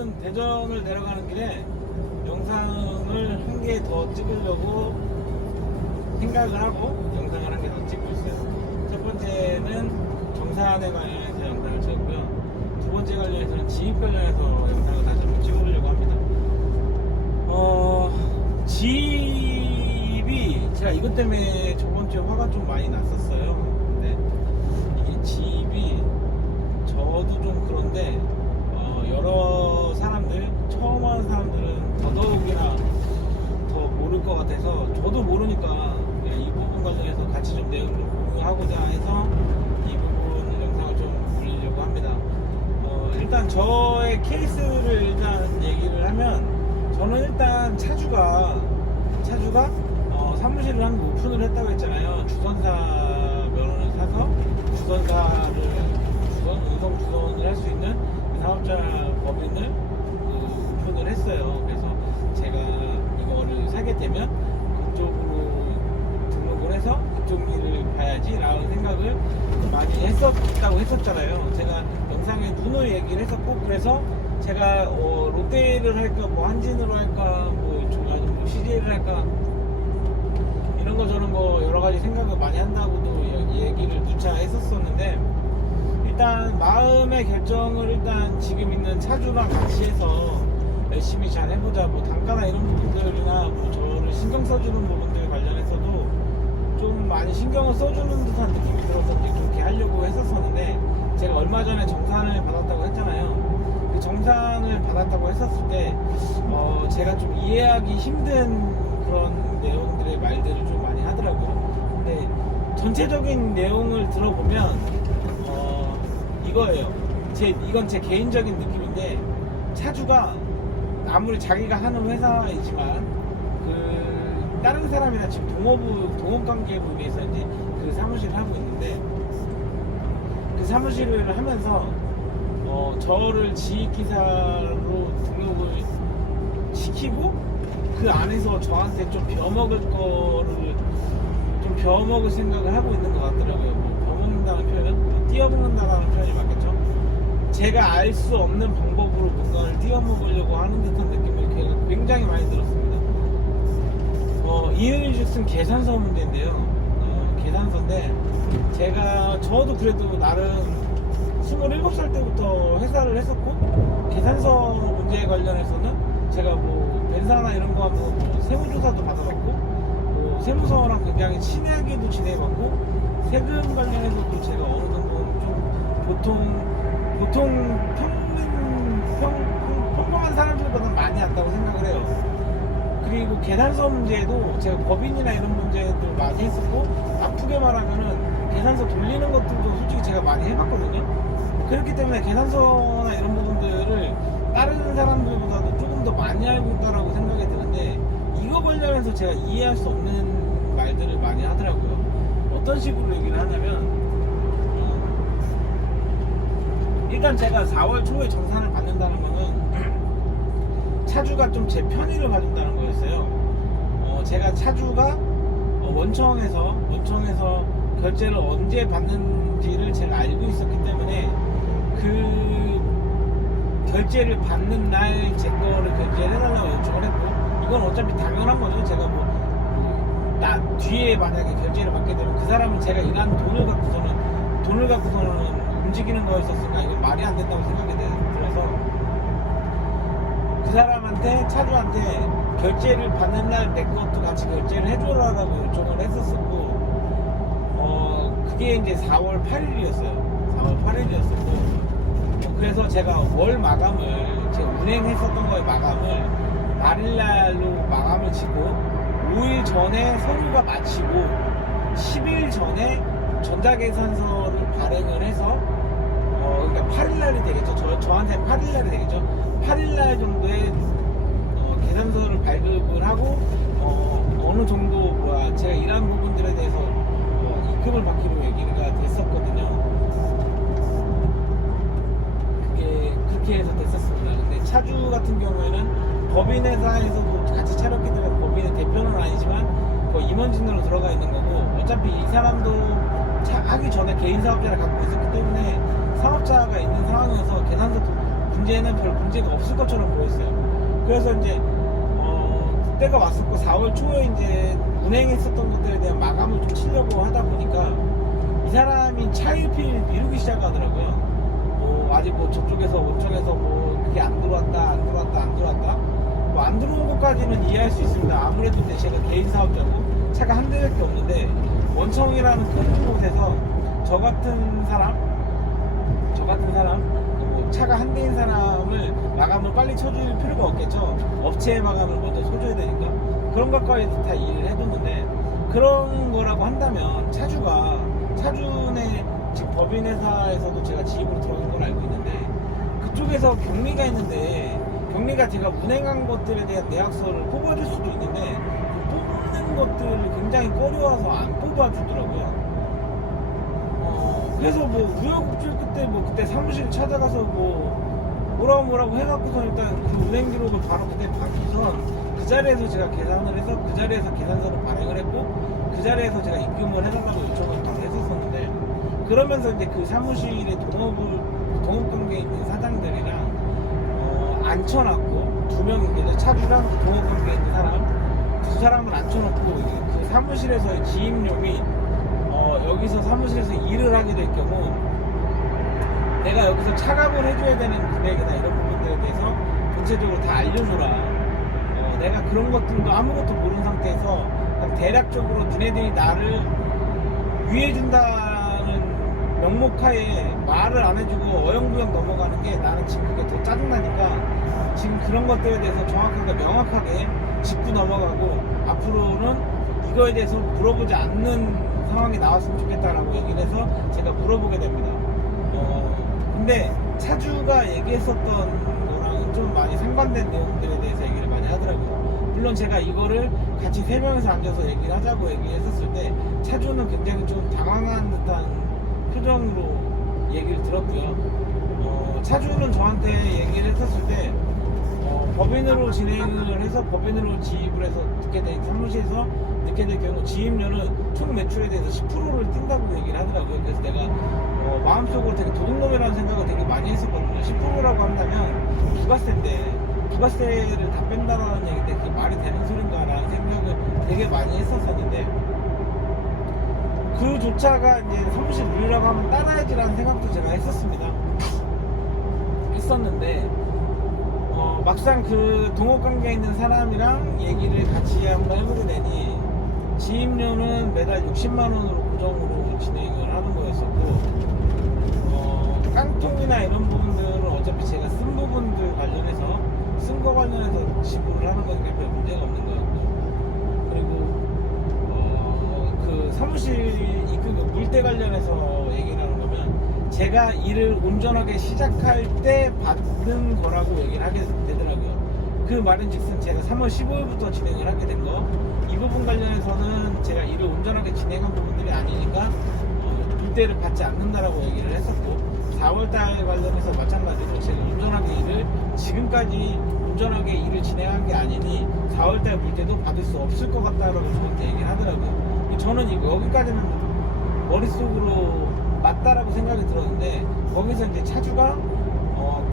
오늘은 대전을 내려가는 길에 영상을 한 개 더 찍으려고 생각을 하고 영상을 한 개 더 찍고 있어요. 첫 번째는 정산에 관련해서 영상을 찍었고요. 두 번째 관련해서는 지입 관련해서 영상을 다시 한번 찍어보려고 합니다. 지입이 제가 이것 때문에 저번주에 화가 좀 많이 났었어요. 근데 이게 지입이 저도 좀 그런데 여러 사람들, 처음 하는 사람들은 더더욱이나 더 모를 것 같아서 저도 모르니까 이 부분 관련해서 같이 좀 내용을 공유하고자 해서 이 부분 영상을 좀 올리려고 합니다. 일단 저의 케이스를 일단 얘기를 하면, 저는 일단 차주가 사무실을 한번 오픈을 했다고 했잖아요. 주선사 면허를 사서 음성 주선을 할 수 있는 사업자 법인을 오픈을 했어요. 그래서 제가 이거를 사게 되면 그쪽으로 등록을 해서 그쪽 일을 봐야지 라는 생각을 많이 했었다고 했었잖아요. 제가 영상에 눈을 얘기를 했었고, 그래서 제가 롯데를 할까, 뭐 한진으로 할까, 뭐 CJ를 할까, 이런 거 저런 거 여러 가지 생각을 많이 한다고도 얘기를 누차 했었었는데, 일단 마음의 결정을 일단 지금 있는 차주랑 같이 해서 열심히 잘 해보자, 뭐 단가나 이런 부분들이나 뭐 저를 신경 써주는 부분들 관련해서도 좀 많이 신경을 써주는 듯한 느낌이 들어서 그렇게 하려고 했었었는데, 제가 얼마 전에 정산을 받았다고 했잖아요. 그 정산을 받았다고 했었을 때 제가 좀 이해하기 힘든 그런 내용들의 말들을 좀 많이 하더라고요. 근데 전체적인 내용을 들어보면 이거예요. 이건 제 개인적인 느낌인데, 차주가 아무리 자기가 하는 회사이지만 다른 사람이랑 지금 동업관계부에서 이제 그 사무실을 하고 있는데, 그 사무실을 하면서 저를 지휘기사로 등록을 시키고, 그 안에서 저한테 좀 벼먹을 생각을 하고 있는 것 같더라고요. 뭐 벼먹는다는 표현? 띄어먹는다는 표현이 맞겠죠? 제가 알 수 없는 방법으로 뭔가를 띄어먹으려고 하는 듯한 느낌을 굉장히 많이 들었습니다. 이유는 계산서 문제인데요. 계산서인데, 저도 그래도 나름 27살 때부터 회사를 했었고, 계산서 문제에 관련해서는 제가 뭐 벤사나 이런 거 하면 뭐 세무조사도 받아봤고, 뭐 세무서랑 굉장히 친하게도 지내봤고, 세금 관련해서도 제가 어느 정도 좀 보통 평범한 사람들보다 많이 안다고 생각을 해요. 그리고 계산서 문제에도 제가 법인이나 이런 문제도 많이 했었고, 아프게 말하면은 계산서 돌리는 것들도 솔직히 제가 많이 해봤거든요. 그렇기 때문에 계산서나 이런 부분들을 다른 사람들보다도 조금 더 많이 알고 있다라고 생각이 드는데, 이거 관련해서 제가 이해할 수 없는 말들을 많이 하더라고요. 어떤 식으로 얘기를 하냐면, 일단 제가 4월 초에 정산을 받는다는 거는 차주가 좀 제 편의를 봐준다는 거였어요. 제가 차주가 원청에서 결제를 언제 받는지를 제가 알고 있었기 때문에, 그 결제를 받는 날 제 거를 결제를 해달라고 요청을 했고, 이건 어차피 당연한 거죠. 제가 뒤에 만약에 결제를 받게 되면 그 사람은 제가 일한 돈을 갖고서는 움직이는 거였었으니까 이건 말이 안 된다고 생각이 들어서, 그 사람한테, 차주한테 결제를 받는 날 내 것도 같이 결제를 해줘라라고 요청을 했었었고, 그게 이제 4월 8일이었어요. 4월 8일이었었고, 그래서 제가 월 마감을, 제가 운행했었던 거의 마감을 말일날로 마감을 짓고, 5일 전에 서류가 마치고 10일 전에 전자계산서를 발행을 해서 그러니까 8일날이 되겠죠. 저한테 8일날이 되겠죠. 8일날 정도에 계산서를 발급을 하고 어느 정도 제가 일한 부분들에 대해서 입금을 받기로 얘기가 됐었거든요. 그게 그렇게 해서 됐었습니다. 근데 차주 같은 경우에는 법인회사에서도 같이 차렸기 때문에 법인의 대표는 아니지만 임원진으로 들어가 있는 거고, 어차피 이 사람도 하기 전에 개인 사업자를 갖고 있었기 때문에 사업자가 있는 상황에서 계산서 문제는 별 문제가 없을 것처럼 보였어요. 그래서 이제 그때가 왔었고 4월 초에 이제 운행했었던 것들에 대한 마감을 좀 치려고 하다 보니까 이 사람이 차일피일 미루기 시작하더라고요. 아직 뭐 저쪽에서 원청에서 뭐 그게 안 들어왔다 뭐 안 들어온 것까지는 이해할 수 있습니다. 아무래도 제가 개인 사업자고 차가 한 대밖에 없는데 원청이라는 큰 곳에서 저 같은 사람 뭐 차가 한 대인 사람을 마감을 빨리 쳐줄 필요가 없겠죠. 업체의 마감을 먼저 쳐줘야 되니까 그런 것까지 다 이해를 해뒀는데, 그런 거라고 한다면 차주네 지금 법인회사에서도 제가 지입으로 들어간 걸 알고 있는데, 그쪽에서 격리가 있는데 격리가 제가 운행한 것들에 대한 내역서를 뽑아줄 수도 있는데 그 뽑는 것들을 굉장히 꺼려와서 안 뽑아주더라고요. 그래서 뭐 우여곡절 끝에 그때 사무실 찾아가서 뭐라고 해갖고서 일단 그 운행 기록을 바로 그때 받고선 그 자리에서 제가 계산을 해서 그 자리에서 계산서를 발행을 했고 그 자리에서 제가 입금을 해달라고 요청을 다 했었었는데, 그러면서 이제 그 사무실에 동업관계에 있는 사장들이랑 앉혀놨고, 2명인데 차주랑 동업관계에 있는 사람 2사람을 앉혀놓고 그 사무실에서의 지임료이 여기서 사무실에서 일을 하게 될 경우 내가 여기서 차감을 해줘야 되는 금액이나 이런 부분들에 대해서 전체적으로 다 알려줘라. 내가 그런 것들도 아무것도 모르는 상태에서 그냥 대략적으로 니네들이 나를 위해준다는 명목하에 말을 안 해주고 어영부영 넘어가는 게 나는 지금 그게 더 짜증나니까 지금 그런 것들에 대해서 정확하게 명확하게 짚고 넘어가고 앞으로는 이거에 대해서 물어보지 않는 상황이 나왔으면 좋겠다라고 얘기를 해서 제가 물어보게 됩니다. 근데 차주가 얘기했었던 거랑 좀 많이 상반된 내용들에 대해서 얘기를 많이 하더라고요. 물론 제가 이거를 같이 3명이서 앉아서 얘기를 하자고 얘기했었을 때 차주는 굉장히 좀 당황한 듯한 표정으로 얘기를 들었고요. 차주는 저한테 얘기를 했었을 때 법인으로 진행을 해서 법인으로 지입을 해서 사무실에서 늦게 될 경우 지입료는 총 매출에 대해서 10%를 뛴다고 얘기를 하더라고요. 그래서 내가 마음속으로 되게 도둑놈이라는 생각을 되게 많이 했었거든요. 10%라고 한다면 부가세를 다 뺀다라는 얘기 때 그게 말이 되는 소린가 라는 생각을 되게 많이 했었는데, 그조차가 이제 사무실 룰이라고 하면 따라야지라는 생각도 제가 했었는데 막상 그 동업관계에 있는 사람이랑 얘기를 같이 한번 해보게 되니 지입료는 매달 60만원으로 고정으로 진행을 하는 거였었고, 깡통이나 이런 부분들은 어차피 제가 쓴 부분들 관련해서 쓴 거 관련해서 지불을 하는 거니까 별 문제가 없는 거였고, 그리고 그 사무실 입금 물때 관련해서 얘기를 하는 거면 제가 일을 온전하게 시작할 때 받는 거라고 얘기를 하게 되더라고요. 그 말인즉슨 제가 3월 15일부터 진행을 하게 된 거, 이 부분 관련해서는 제가 일을 온전하게 진행한 부분들이 아니니까 물때를 받지 않는다라고 얘기를 했었고, 4월달 관련해서 마찬가지로 제가 지금까지 온전하게 일을 진행한 게 아니니 4월달 물때도 받을 수 없을 것 같다라고 저한테 얘기를 하더라고요. 저는 여기까지는 머릿속으로 맞다라고 생각이 들었는데, 거기서 이제 차주가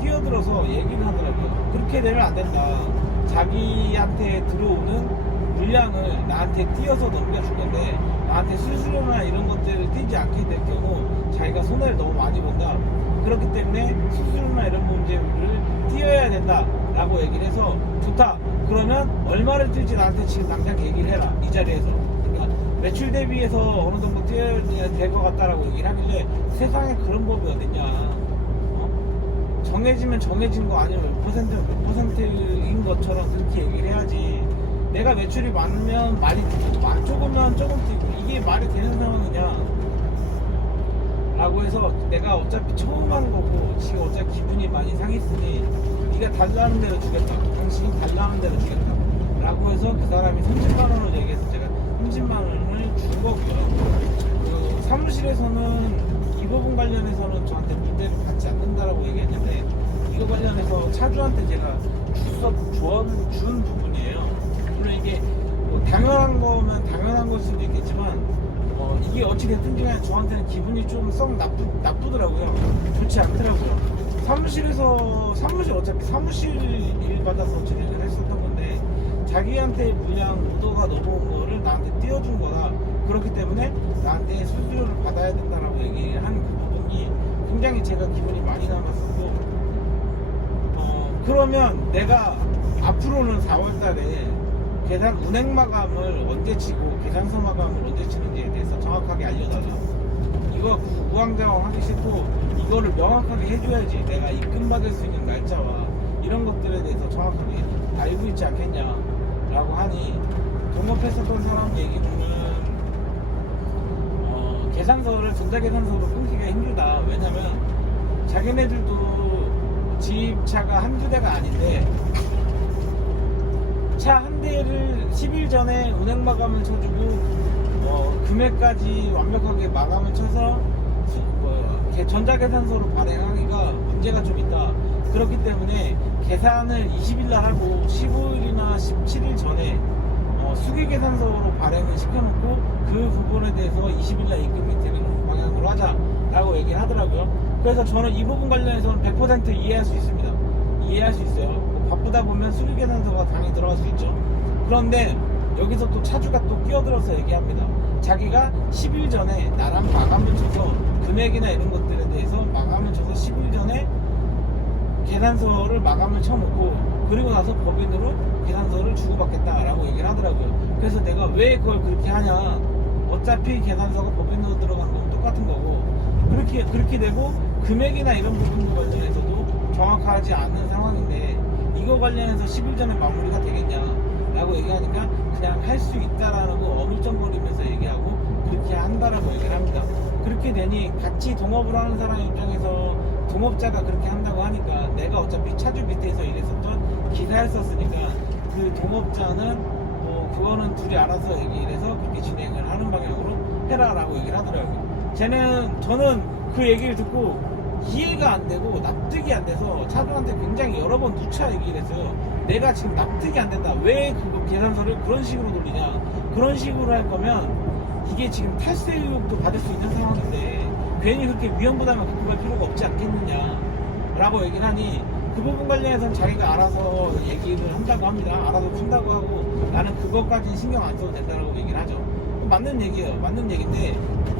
끼어들어서 얘기를 하더라고요. 그렇게 되면 안 된다. 자기한테 들어오는 물량을 나한테 띄어서 넘겨줄 건데 나한테 수수료나 이런 것들을 띄지 않게 될 경우 자기가 손해를 너무 많이 본다. 그렇기 때문에 수수료나 이런 문제를 띄어야 된다 라고 얘기를 해서, 좋다, 그러면 얼마를 뛸지 나한테 지금 당장 얘기를 해라, 이 자리에서. 그러니까 매출 대비해서 어느 정도 띄어야 될 것 같다라고 얘기를 하길래, 세상에 그런 법이 어딨냐. 정해지면 정해진 거 아니면 몇 퍼센트인 것처럼 그렇게 얘기를 해야지. 내가 매출이 많으면 많이 뛰고 적으면 조금 뛰고 이게 말이 되는 상황이냐 라고 해서, 내가 어차피 처음 하는 거고 지금 어차피 기분이 많이 상했으니 네가 달라는 대로 주겠다, 당신이 달라는 대로 주겠다 라고 해서 그 사람이 30만원을 얘기해서 제가 30만원을 준 거고요. 그 사무실에서는 이 부분 관련해서는 저한테 물때를 받지 않는다라고 얘기했는데, 이거 관련해서 차주한테 제가 준 부분이에요. 물론 이게 뭐 당연한 거면 당연한 걸 수도 있겠지만 이게 어찌됐든 간에 저한테는 기분이 좀 썩 나쁘더라고요. 좋지 않더라고요. 사무실 어차피 사무실 일 받아서 진행을 했었던 건데 자기한테 물량 오더가 넘어온 거를 나한테 띄워준 거다. 그렇기 때문에 나한테 수수료를 받아야 된다라고 얘기하는 그 부분이 굉장히 제가 기분이 많이 남았었고, 그러면 내가 앞으로는 4월달에 계산 운행 마감을 언제 치고 계산서 마감을 언제 치는지에 대해서 정확하게 알려달라. 이거 우왕좌왕 하기 싫고 이거를 명확하게 해줘야지 내가 입금받을 수 있는 날짜와 이런 것들에 대해서 정확하게 알고 있지 않겠냐라고 하니, 동업했었던 사람 얘기로는 계산서를 전자계산서로 끊기가 힘들다. 왜냐면 자기네들도 집차가 한두 대가 아닌데 차 한 대를 10일 전에 운행 마감을 쳐주고 금액까지 완벽하게 마감을 쳐서 전자계산서로 발행하기가 문제가 좀 있다. 그렇기 때문에 계산을 20일 날 하고 15일이나 17일 전에 수기계산서로 발행을 시켜놓고 그 부분에 대해서 20일 날 입금이 되는 방향으로 하자라고 얘기를 하더라고요. 그래서 저는 이 부분 관련해서는 100% 이해할 수 있습니다. 이해할 수 있어요. 바쁘다 보면 수기계산서가 당연히 들어갈 수 있죠. 그런데 여기서 또 차주가 또 끼어들어서 얘기합니다. 자기가 10일 전에 나랑 마감을 쳐서 금액이나 이런 것들에 대해서 마감을 쳐서 10일 전에 계산서를 마감을 쳐놓고 그리고 나서 법인으로 계산서를 주고받겠다라고 얘기를 하더라고요. 그래서 내가 왜 그걸 그렇게 하냐, 어차피 계산서가 법인으로 들어간 건 똑같은 거고, 그렇게 되고 금액이나 이런 부분 관련해서도 정확하지 않은 상황인데 이거 관련해서 10일 전에 마무리가 되겠냐 라고 얘기하니까 그냥 할 수 있다라는 거 어물쩡거리면서 얘기하고 그렇게 한다라고 얘기를 합니다. 그렇게 되니 같이 동업을 하는 사람 입장에서 동업자가 그렇게 한다고 하니까, 내가 어차피 차주 밑에서 일했었던 기사였었으니까 그 동업자는 그거는 둘이 알아서 얘기를 해서 그렇게 진행을 하는 방향으로 해라라고 얘기를 하더라고요. 저는 그 얘기를 듣고 이해가 안 되고 납득이 안 돼서 차주한테 굉장히 여러 번 누차 얘기를 했어요. 내가 지금 납득이 안 된다. 왜 그거 계산서를 그런 식으로 돌리냐. 그런 식으로 할 거면 이게 지금 탈세 의혹도 받을 수 있는 상황인데 괜히 그렇게 위험부담을 갖고 갈 필요가 없지 않겠느냐 라고 얘기를 하니, 그 부분 관련해서는 자기가 알아서 얘기를 한다고 합니다. 알아서 푼다고 하고 나는 그것까지는 신경 안 써도 된다고 얘기를 하죠. 맞는 얘기예요. 맞는 얘기인데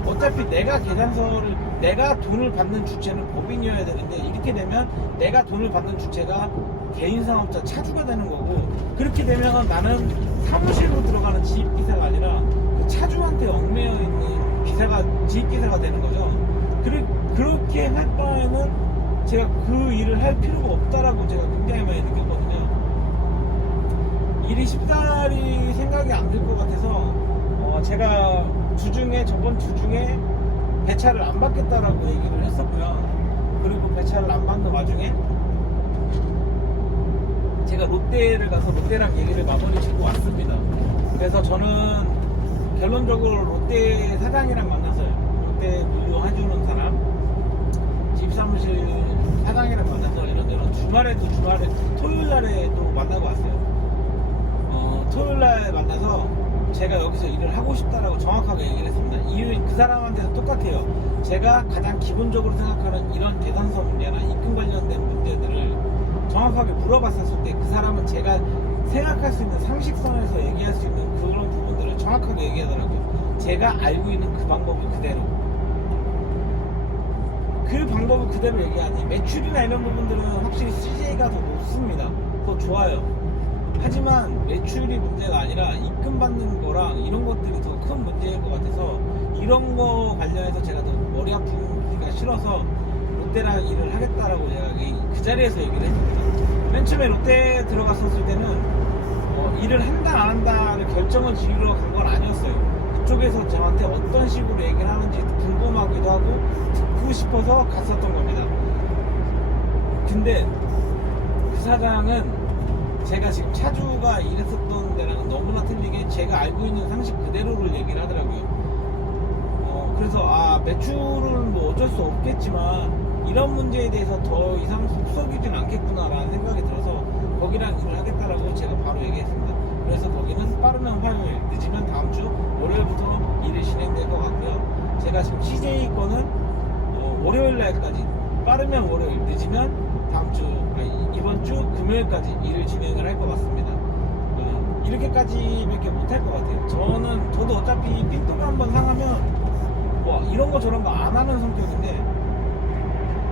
어차피 내가 돈을 받는 주체는 법인이어야 되는데, 이렇게 되면 내가 돈을 받는 주체가 개인 사업자 차주가 되는 거고, 그렇게 되면 나는 사무실로 들어가는 지입기사가 아니라 그 차주한테 얽매여 있는 지입기사가 되는 거죠. 그렇게 할 바에는 제가 그 일을 할 필요가 없다라고 제가 굉장히 많이 느꼈거든요. 일이 쉽다리 생각이 안 들 것 같아서 제가 저번 주중에 배차를 안 받겠다라고 얘기를 했었고요. 그리고 배차를 안 받는 와중에 제가 롯데를 가서 롯데랑 얘기를 마무리 짓고 왔습니다. 그래서 저는 결론적으로 롯데 사장이랑 만났어요. 롯데 물류 해주는 사람, 집사무실 사장이랑 만나서 이런저런 주말에 토요일날에 또 만나고 왔어요. 토요일날 만나서 제가 여기서 일을 하고 싶다라고 정확하게 얘기를 했습니다. 이유 그 사람한테도 똑같아요. 제가 가장 기본적으로 생각하는 이런 계산서 문제나 입금 관련된 문제들을 정확하게 물어봤었을 때 그 사람은 제가 생각할 수 있는 상식선에서 얘기할 수 있는 그런 부분들을 정확하게 얘기하더라고요. 제가 알고 있는 그 방법을 그대로. 그 방법을 그대로 얘기하니 매출이나 이런 부분들은 확실히 CJ가 더 높습니다. 더 좋아요. 하지만 매출이 문제가 아니라 입금 받는 거랑 이런 것들이 더 큰 문제일 것 같아서 이런 거 관련해서 제가 더 머리 아프기가 싫어서 롯데랑 일을 하겠다라고 제가 그 자리에서 얘기를 했습니다. 맨 처음에 롯데 들어갔었을 때는 일을 한다 안 한다를 결정을 지으러 간 건 아니었어요. 그쪽에서 저한테 어떤 식으로 얘기를 하는지 궁금하기도 하고 듣고 싶어서 갔었던 겁니다. 근데 그 사장은 제가 지금 차주가 일했었던 데랑은 너무나 틀리게 제가 알고 있는 상식 그대로를 얘기를 하더라고요. 그래서 매출은 뭐 어쩔 수 없겠지만 이런 문제에 대해서 더 이상 속썩이진 않겠구나 라는 생각이 들어서 거기랑 일을 하겠다라고 제가 바로 얘기했습니다. 그래서 거기는 빠르면 화요일, 늦으면 다음 주 월요일부터 일이 진행될 것 같고요. 제가 지금 CJ 거는 월요일 날까지 빠르면 월요일, 늦으면 다음 주, 이번 주 금요일까지 일을 진행을 할 것 같습니다. 이렇게까지밖에 못할 것 같아요. 저도 어차피 핀도가 한번 상하면 뭐 이런 거 저런 거 안 하는 성격인데,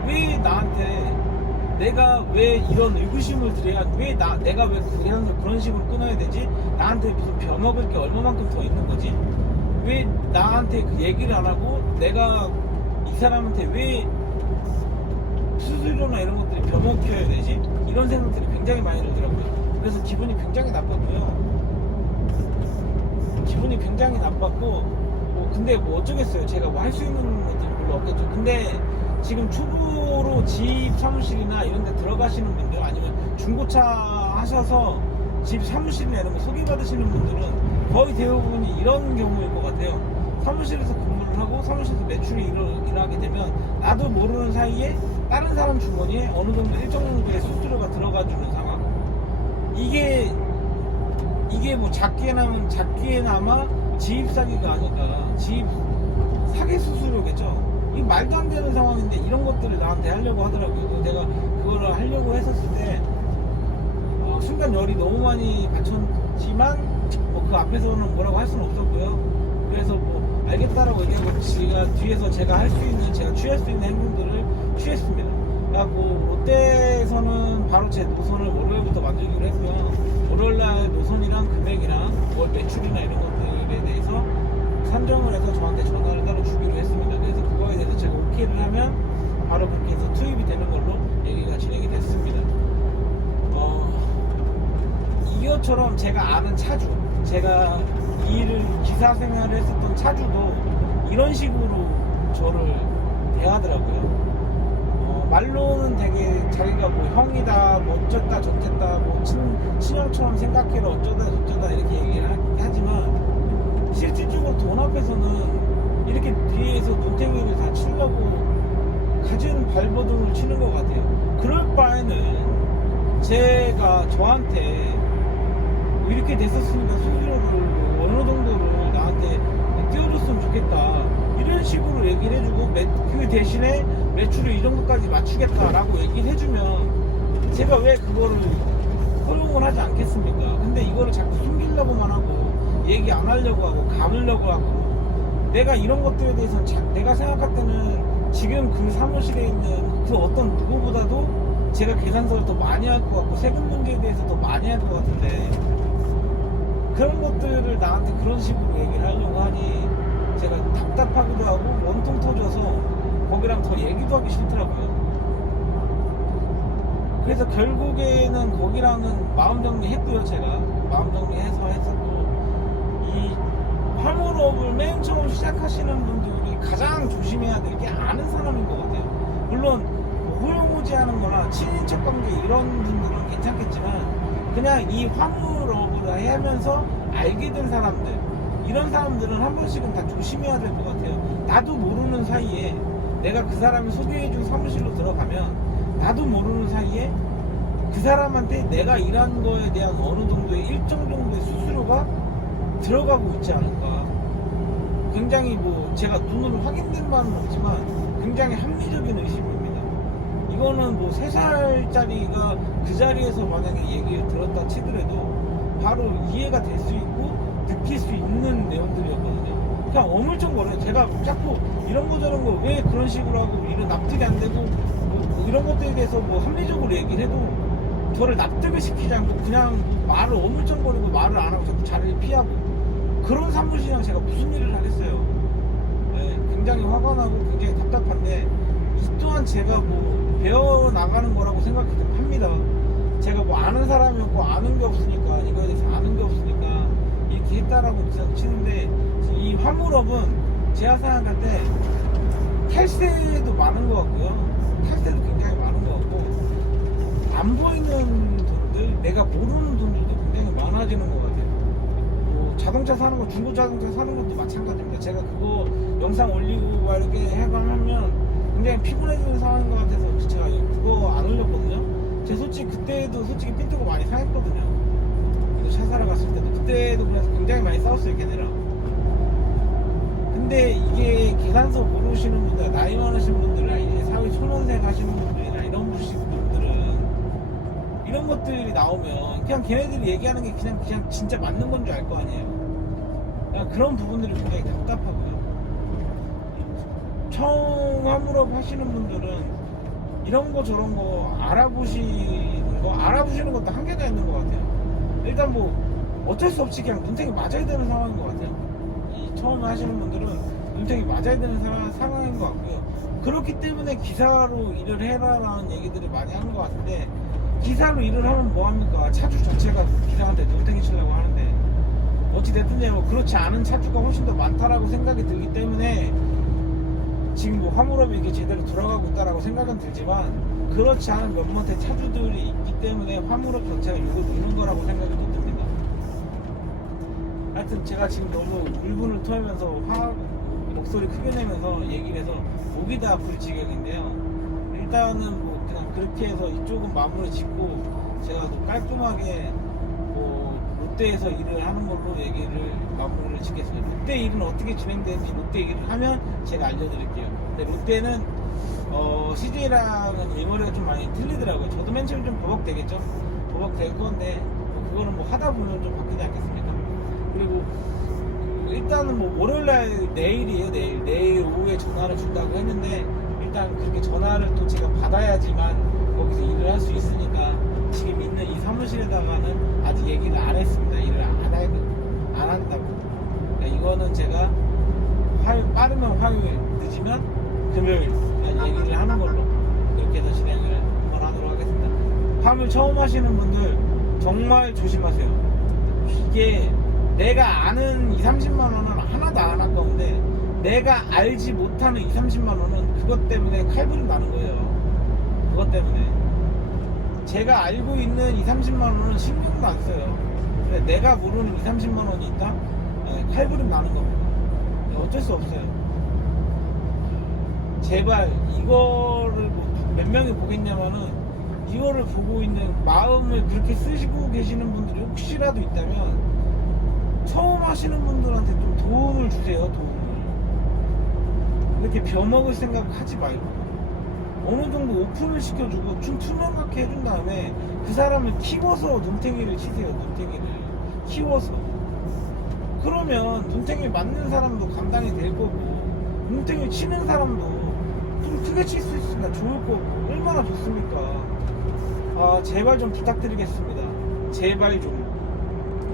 왜 나한테 내가 왜 이런 의구심을 드려야, 내가 왜 그런 식으로 끊어야 되지? 나한테 무슨 벼먹을 게 얼마만큼 더 있는 거지? 왜 나한테 그 얘기를 안 하고 내가 이 사람한테 왜 수수료나 이런 것들이 벼먹혀야 되지? 이런 생각들이 굉장히 많이 들더라고요. 그래서 기분이 굉장히 나빴고요. 기분이 굉장히 나빴고, 근데 뭐 어쩌겠어요. 제가 뭐 할 수 있는 것들이 별로 없겠죠. 근데 지금 초보로 집 사무실이나 이런 데 들어가시는 분들, 아니면 중고차 하셔서 집 사무실이나 이런 거 소개받으시는 분들은 거의 대부분이 이런 경우일 것 같아요. 사무실에서 근무를 하고 사무실에서 매출이 일어나게 되면 나도 모르는 사이에 다른 사람 주머니에 어느 정도 일정 정도의 수수료가 들어가주는 상황. 이게 뭐 작게나마 지입 사기가 아닐까. 지입 사기 수수료겠죠. 이 말도 안 되는 상황인데 이런 것들을 나한테 하려고 하더라고요. 내가 그거를 하려고 했었을 때 순간 열이 너무 많이 받쳤지만 뭐 그 앞에서는 뭐라고 할 수는 없었고요. 그래서 뭐 알겠다라고 얘기하고 제가 할 수 있는, 제가 취할 수 있는 행동들을 취했습니다. 그래갖고 롯데에서는 바로 제 노선을 월요일부터 만들기로 했고요. 월요일날 노선이랑 금액이랑 월 매출이나 이런 것들에 대해서 산정을 해서 저한테 전화를 따로 주기로 했습니다. 그래서 그거에 대해서 제가 오케이를 하면 바로 그렇게 해서 투입이 되는 걸로 얘기가 진행이 됐습니다. 이것처럼 제가 아는 차주, 제가 이 일을 기사 생활을 했었던 차주도 이런 식으로 저를 대하더라고요. 말로는 되게 자기가 뭐 형이다, 뭐 어쩌다 저쩌다, 뭐 친형처럼 생각해라, 어쩌다 저쩌다 이렇게 얘기를 하지만 실질적으로 돈 앞에서는 이렇게 뒤에서 눈탱이를 다 치려고 가진 발버둥을 치는 것 같아요. 그럴 바에는 제가 저한테 이렇게 됐었으니까 수수료를 어느 정도를 나한테 띄워줬으면 좋겠다, 이런 식으로 얘기를 해주고 그 대신에 매출을 이 정도까지 맞추겠다라고 얘기를 해주면 제가 왜 그거를 허용을 하지 않겠습니까? 근데 이거를 자꾸 숨기려고만 하고 얘기 안 하려고 하고 감으려고 하고, 내가 이런 것들에 대해서 내가 생각할 때는 지금 그 사무실에 있는 그 어떤 누구보다도 제가 계산서를 더 많이 할 것 같고 세금 문제에 대해서 더 많이 할 것 같은데, 그런 것들을 나한테 그런 식으로 얘기를 하려고 하니 제가 답답하기도 하고 원통 터져서 거기랑 더 얘기도 하기 싫더라고요. 그래서 결국에는 거기랑은 마음 정리했고요. 제가 마음 정리해서 했었고, 이 화물업을 맨 처음 시작하시는 분들이 가장 조심해야 될 게 아는 사람인 것 같아요. 물론 호용호지하는 거나 친인척 관계 이런 분들은 괜찮겠지만, 그냥 이 화물업을 하면서 알게 된 사람들, 이런 사람들은 한 번씩은 다 조심해야 될 것 같아요. 나도 모르는 사이에 내가 그 사람이 소개해준 사무실로 들어가면 나도 모르는 사이에 그 사람한테 내가 일한 거에 대한 어느 정도의 일정 정도의 수수료가 들어가고 있지 않을까. 굉장히 뭐 제가 눈으로 확인된 바는 없지만 굉장히 합리적인 의심입니다. 이거는 뭐 3살짜리가 그 자리에서 만약에 얘기를 들었다 치더라도 바로 이해가 될 수 있고 느낄 수 있는 내용들이었거든요. 그냥 어물쩡거려요. 제가 자꾸 이런 거 저런 거 왜 그런 식으로 하고 이런 납득이 안 되고 뭐 이런 것들에 대해서 뭐 합리적으로 얘기를 해도 저를 납득을 시키지 않고 그냥 말을 어물쩡거리고 말을 안 하고 자꾸 자리를 피하고, 그런 사무실이랑 제가 무슨 일을 하겠어요. 네, 굉장히 화가 나고 굉장히 답답한데, 이 또한 제가 뭐 배워 나가는 거라고 생각합니다. 제가 뭐 아는 사람이었고 아는 게 없으니까, 이거에 대해서 아는 게 없으니까 이렇게 했다라고 치는데, 이 화물업은 제가 생각할 때 탈세도 많은 것 같고요. 탈세도 굉장히 많은 것 같고, 안 보이는 돈들, 내가 모르는 돈들도 굉장히 많아지는 것 같아요. 뭐 자동차 사는 거, 중고 자동차 사는 것도 마찬가지입니다. 제가 그거 영상 올리고 막 이렇게 해가면 굉장히 피곤해지는 상황인 것 같아서 제가 그거 안 올렸거든요. 제가 그때도 솔직히 핀트가 많이 상했거든요. 차 사러 갔을 때도 그때도 그래서 굉장히 많이 싸웠어요, 걔네랑. 근데 이게 계산서 모르시는 분들, 나이 많으신 분들, 이제 사회 초년생 하시는 분들이나 이런 분들은 이런 것들이 나오면 그냥 걔네들이 얘기하는 게 그냥 진짜 맞는 건 줄 알 거 아니에요. 그냥 그런 부분들이 굉장히 답답하고요. 처음 화물업 하시는 분들은 이런 거 저런 거 알아보시는 것도 한계가 있는 것 같아요. 일단 뭐 어쩔 수 없이 그냥 눈탱이 맞아야 되는 상황인 것 같아요. 이 처음 하시는 분들은 눈탱이 맞아야 되는 상황인 것 같고요. 그렇기 때문에 기사로 일을 해라라는 얘기들을 많이 하는 것 같은데, 기사로 일을 하면 뭐합니까? 차주 자체가 기사한테 눈탱이 치려고 하는데, 어찌됐든 뭐 그렇지 않은 차주가 훨씬 더 많다라고 생각이 들기 때문에 지금 뭐 화물업이 이게 제대로 돌아가고 있다라고 생각은 들지만, 그렇지 않은 몇몇의 차주들이 있기 때문에 화물업 전체가 이걸 누는 거라고 생각이 또 듭니다. 하여튼 제가 지금 너무 울분을 토하면서 목소리 크게 내면서 얘기를 해서 목이 다 아플 지경인데요. 일단은 뭐 그냥 그렇게 해서 이쪽은 마무리 짓고, 제가 또 깔끔하게 뭐 롯데에서 일을 하는 걸로 얘기를 마무리를 짓겠습니다. 롯데 일은 어떻게 진행되는지 롯데 일을 하면 제가 알려드릴게요. 근데 롯데는 CJ랑은 일머리가 좀 많이 틀리더라고요. 저도 맨 처음 좀 버벅대겠죠. 버벅될 건데 그거는 뭐 하다 보면 좀 바뀌지 않겠습니까? 그리고 일단은 뭐 월요일날 내일이에요. 내일 오후에 전화를 준다고 했는데, 일단 그렇게 전화를 또 제가 받아야지만 거기서 일을 할 수 있으니까 지금 있는 이 사무실에다가는 아직 얘기를 안 했습니다. 일을 안 한다고. 그러니까 이거는 제가 빠르면 화요일, 늦으면 금요일 얘기를 하는 걸로 그렇게 해서 진행을 한번 하도록 하겠습니다. 화물 처음 하시는 분들 정말 조심하세요. 이게 내가 아는 2~30만 원은 하나도 안 아까운데, 내가 알지 못하는 2~30만 원은 그것 때문에 칼부림 나는 거예요. 그것 때문에 제가 알고 있는 2~30만 원은 신경도 안 써요. 근데 내가 모르는 2~30만 원이 있다? 칼부림 나는 겁니다. 어쩔 수 없어요. 제발 이거를 몇 명이 보겠냐면은, 이거를 보고 있는 마음을 그렇게 쓰시고 계시는 분들이 혹시라도 있다면 처음 하시는 분들한테 좀 도움을 주세요. 도움을. 이렇게 벼먹을 생각 하지 말고 어느 정도 오픈을 시켜주고 좀 투명하게 해준 다음에 그 사람을 키워서 눈탱이를 치세요. 눈탱이를 키워서. 그러면 눈탱이 맞는 사람도 감당이 될 거고, 눈탱이 치는 사람도 좀 크게 칠 수 있으니까 좋을 거고, 얼마나 좋습니까? 제발 좀 부탁드리겠습니다. 제발 좀.